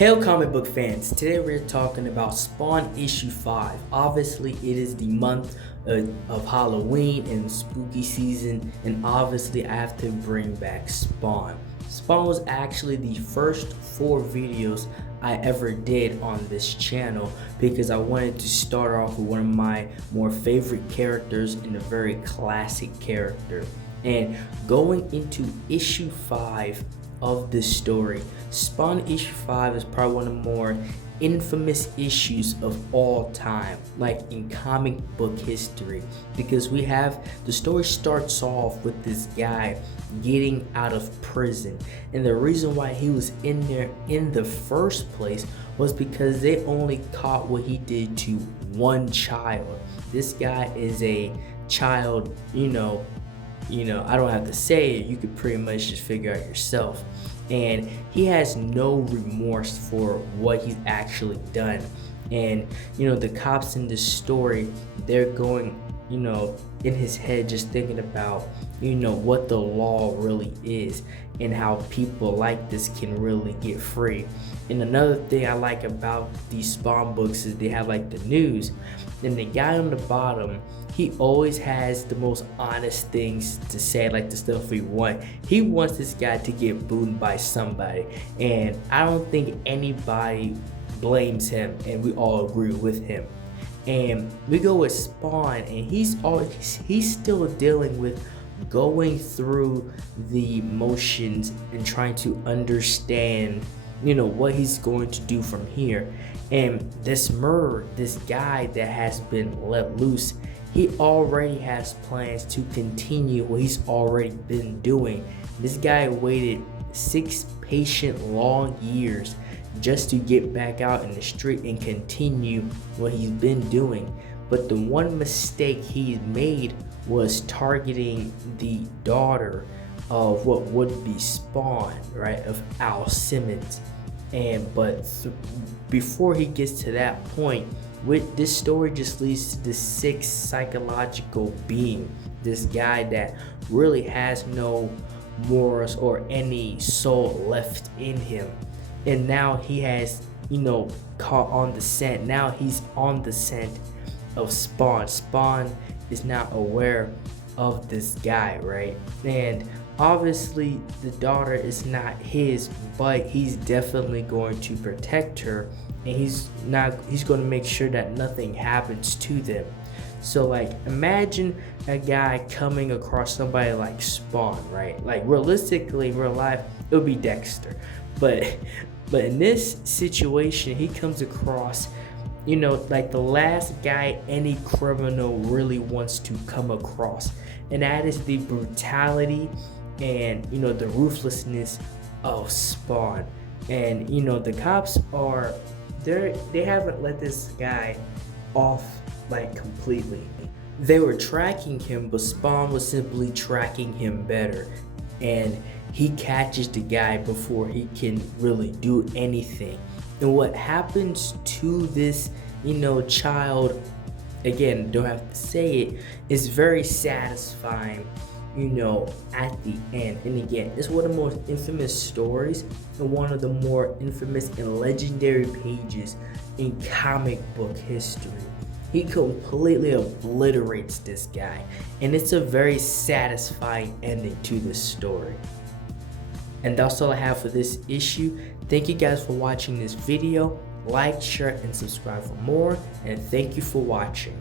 Hail comic book fans, today we're talking about Spawn issue 5. Obviously it is the month of Halloween and spooky season, and obviously I have to bring back Spawn. Spawn was actually the first 4 videos I ever did on this channel because I wanted to start off with one of my more favorite characters and a very classic character. And going into issue 5 of this story, Spawn issue 5 is probably one of the more infamous issues of all time, like in comic book history, because the story starts off with this guy getting out of prison, and the reason why he was in there in the first place was because they only caught what he did to one child. This guy is a child, I don't have to say it, you could pretty much just figure out yourself. And he has no remorse for what he's actually done. And the cops in this story, they're going, in his head just thinking about, what the law really is and how people like this can really get free. And another thing I like about these Spawn books is they have like the news, and the guy on the bottom, he always has the most honest things to say, like the stuff we want. He wants this guy to get booed by somebody, and I don't think anybody blames him, and we all agree with him. And we go with Spawn, and he's still dealing with going through the motions and trying to understand what he's going to do from here. And this murderer, this guy that has been let loose, he already has plans to continue what he's already been doing. This guy waited 6 patient long years just to get back out in the street and continue what he's been doing. But the one mistake he made was targeting the daughter of what would be Spawn, right, of Al Simmons. But before he gets to that point, with this story just leads to the 6th psychological being, this guy that really has no morals or any soul left in him. And now he has caught on the scent. Now he's on the scent of Spawn. Spawn is now aware of this guy, right? And obviously the daughter is not his, but he's definitely going to protect her, and he's going to make sure that nothing happens to them. So like, imagine a guy coming across somebody like Spawn, right? Like realistically in real life it would be Dexter, but in this situation he comes across like the last guy any criminal really wants to come across, and that is the brutality and the ruthlessness of Spawn. And the cops they haven't let this guy off like completely. They were tracking him, but Spawn was simply tracking him better, and he catches the guy before he can really do anything. And what happens to this child, again, don't have to say it, is very satisfying at the end. And again, it's one of the most infamous stories and one of the more infamous and legendary pages in comic book history. He completely obliterates this guy, and it's a very satisfying ending to this story. And that's all I have for this issue. Thank you guys for watching this video. Like, share, and subscribe for more, and thank you for watching.